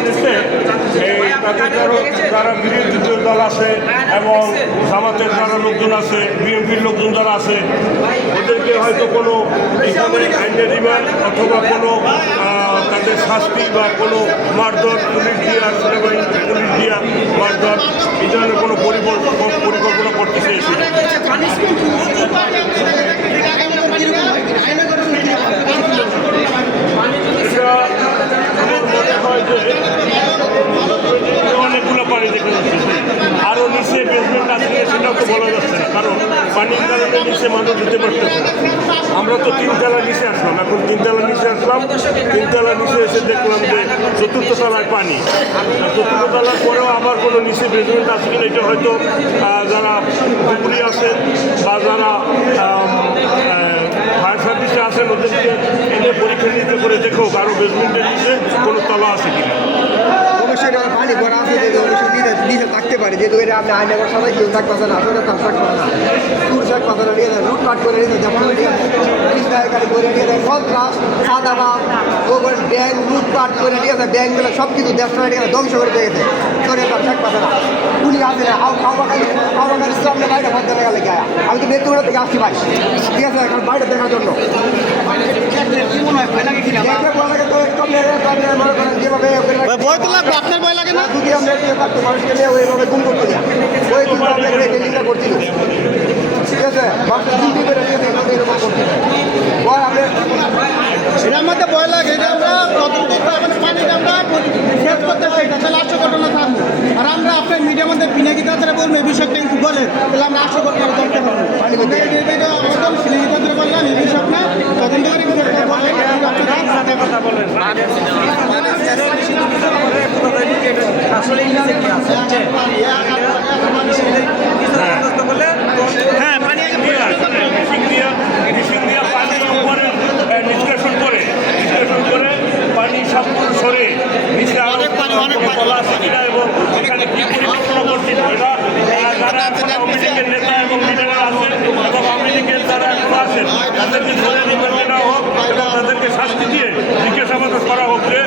নিচ্ছে এই যারা- বিরোধী দল আছে এবং জামাতের যারা লোকজন আছে, বিএনপির লোকজন যারা আছে, ওদেরকে হয়তো কোনো এখানে রিমান্ড অথবা কোনো তাদের শাস্তি বা কোনো মারধর পুলিশ দিয়া, সেনাবাহিনী পুলিশ দিয়া মারধর, এই ধরনের কোনো পরিকল্পনা পরিকল্পনা করতেছে এসে এটা আমার মনে হয় যে অনেকগুলো পানি দেখে যাচ্ছে আরও নিচে কারণ পানির নিচে মানুষ যেতে পারতেছে আমরা তো তিনতলা নিচে আসলাম, এখন তিনতলা নিচে আসলাম তিনতলা নিচে এসে দেখলাম যে চতুর্থ তলায় পানি। চতুর্থ তলার পরেও আবার কোনো নিচে বেসমেন্ট আছে কিনা এটা হয়তো যারা পুকুরি আছেন বা যারা ফায়ার সার্ভিসে আছেন, ওদেরকে এনে পরীক্ষা নিতে করে দেখো, কারও বেসমেন্টের নিচে কোনো তলা আছে কিনা। এটা পানি ভরা আছে, যে অবশ্যই নিচে নিচে থাকতে পারে। যেহেতু এটা আপনি আইনে সবাই কেউ থাকতে না আসলে তার থাকতে না। সুর শাক পাতা নিয়ে যায়, লুটপাট করে নিয়ে যেমন নিয়ে যায় কৃষ্ণায় গাড়ি করে নিয়ে যায়, সব ক্লাস সাদা বাপ ওগুলো ব্যাংক লুটপাট করে নিয়ে যায় ব্যাংকগুলো সব কিছু দেড়শো নিয়ে ধ্বংস করে দিয়েছে চলে তার শাক পাতা না। উনি আসে না আও খাওয়া খালি খাওয়া খালি সামনে বাইরে ভাত দেখা গেলে গায়া। আমি তো নেত্রকোনা থেকে আসছি ভাই ঠিক আছে, এখন বাইরে দেখার জন্য। লাগে যেভাবে না যদি আমরা ইয়ে করতে মানুষকে নিয়ে ওইভাবে গুম করতে যাই। ওই কিন্তু আমরা করে ডেলিংটা করছিল। ঠিক আছে? মানুষকে চিন্তি করে নিয়ে এরকম করতে ভয় আমরা এটার মধ্যে ভয় লাগে যে আমরা তদন্ত মানে পানিটা আমরা শেষ করতে চাই না তাহলে আটশো ঘটনা থাকবে আর আমরা আপনার মিডিয়ার মধ্যে বিনাকি তাদের বলব এই বিষয়টা একটু বলেন তাহলে আমরা আটশো ঘটনা ধরতে পারব একদম বিনাকি তাদের বললাম এই বিষয় না তদন্ত করে বিষয়টা বলেন হ্যাঁ পানি মিশিং দিয়া মিশিং দিয়া পানি উপরে আহ, নিষ্কাশন করে নিষ্কাশন করে পানি সম্পূর্ণ সরে নিচে আরও অনেক পানি, অনেক পানি। তলা আছে কিনা এবং এখানে কি পরিকল্পনা যারা আওয়ামী নেতা এবং লিডাররা আছেন এবং আওয়ামী লীগের যারা এখন হোক এবং তাদেরকে শাস্তি দিয়ে জিজ্ঞাসাবাদ করা হোক যে